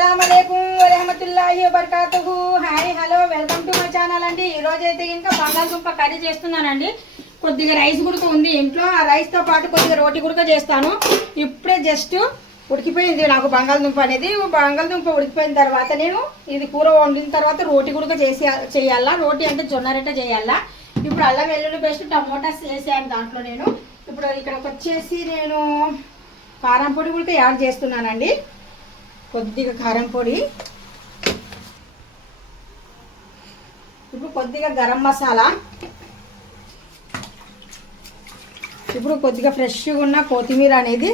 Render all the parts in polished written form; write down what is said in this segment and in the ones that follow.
అస్సలాముఅలైకుం వరహమతుల్లాహి వబరకాతుహు. Hi hello welcome to my channel అండి. ఈరోజు అయితే ఇంకా బంగాళదుంప కర్రీ చేస్తున్నానండి. కొద్దిగా రైస్ గుడక ఉంది ఇంట్లో. ఆ రైస్తో పాటు కొద్దిగా రోటి గుడక చేస్తాను. ఇప్పుడే జస్ట్ ఉడికిపోయింది నాకు బంగాళదుంప అనేది. బంగాళదుంప ఉడికిపోయిన తర్వాత నేను ఇది కూర వండిన తర్వాత రోటి గుడక చేయాలా. రోటి అంటే జొన్న రొట్టె చేయాలా. ఇప్పుడు అల్లం వెల్లుల్లి పేస్ట్ టమోటాస్ వేసాను దాంట్లో. నేను ఇప్పుడు ఇక్కడికి వచ్చేసి నేను కారం పొడి కూడా యాడ్ చేస్తున్నానండి. కొద్దిగా కారం పొడి, ఇప్పుడు కొద్దిగా గరం మసాలా, ఇప్పుడు కొద్దిగా ఫ్రెష్గా ఉన్న కొత్తిమీర అనేది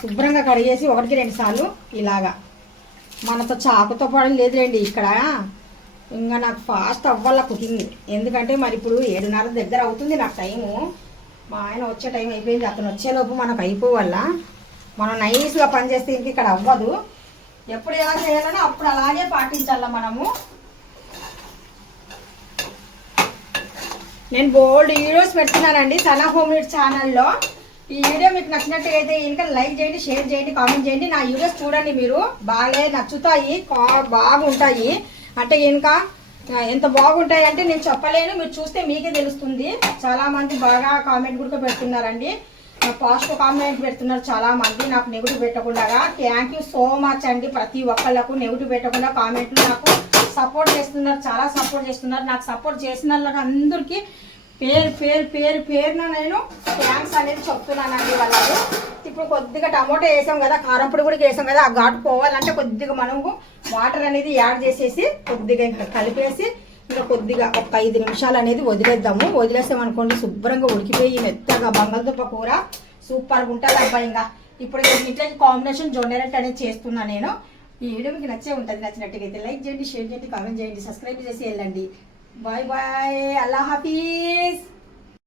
శుభ్రంగా కడిగేసి 1-2 సార్లు ఇలాగా. మనతో చాకుతో పని లేదులేండి ఇక్కడ. ఇంకా నాకు ఫాస్ట్ అవ్వాల కుకింగ్, ఎందుకంటే మరి ఇప్పుడు 7:30 దగ్గర అవుతుంది నాకు టైము. మా ఆయన వచ్చే టైం అయిపోయింది. అతను వచ్చేలోపు మనకు అయిపోవాల. మనం నైస్గా పనిచేస్తే ఇంక ఇక్కడ అవ్వదు. ఎప్పుడు ఎలా చేయాలనో అప్పుడు అలాగే పాటించాల మనము. నేను బోల్డ్ వీడియోస్ పెడుతున్నానండి సనా హోమ్ మేడ్ ఛానల్లో. ఈ వీడియో మీకు నచ్చినట్టయితే ఇంకా లైక్ చేయండి, షేర్ చేయండి, కామెంట్ చేయండి. నా వీడియోస్ చూడండి, మీరు బాగా నచ్చుతాయి, బాగుంటాయి. అంటే ఇంకా ఎంత బాగుంటాయి అంటే నేను చెప్పలేను, మీరు చూస్తే మీకే తెలుస్తుంది. చాలామంది బాగా కామెంట్ కూడా పెడుతున్నారండి, పాజిటివ్ కామెంట్ పెడుతున్నారు చాలామంది. నాకు నెగిటివ్ పెట్టకుండా థ్యాంక్ యూ సో మచ్ అండి. ప్రతి ఒక్కళ్ళకు నెగిటివ్ పెట్టకుండా కామెంట్లు నాకు సపోర్ట్ చేస్తున్నారు, చాలా సపోర్ట్ చేస్తున్నారు. నాకు సపోర్ట్ చేసిన వాళ్ళకి అందరికీ పేరున నేను థ్యాంక్స్ అనేది చెప్తున్నానండి వాళ్ళకు. ఇప్పుడు కొద్దిగా టమోటా వేసాం కదా, కారం పొడి కూడా వేసాం కదా, ఆ ఘాటు పోవాలంటే కొద్దిగా మనము వాటర్ అనేది యాడ్ చేసేసి కొద్దిగా కలిపేసి ఇంకా కొద్దిగా ఒక 5 నిమిషాలు అనేది వదిలేద్దాము. వదిలేసామనుకోండి శుభ్రంగా ఉడికిపోయి మెత్తగా బంగాళదుంప కూర సూపర్గా ఉంటుంది అబ్బాయి. ఇంకా ఇప్పుడు ఇట్లా కాంబినేషన్ జొన్న రొట్టె అనేది చేస్తున్నాను నేను. ఈ వీడియో మీకు నచ్చే ఉంటుంది. నచ్చినట్టుగా లైక్ చేయండి, షేర్ చేయండి, కామెంట్ చేయండి, సబ్స్క్రైబ్ చేసి వెళ్ళండి. బాయ్ బాయ్, అల్లా హాఫీజ్.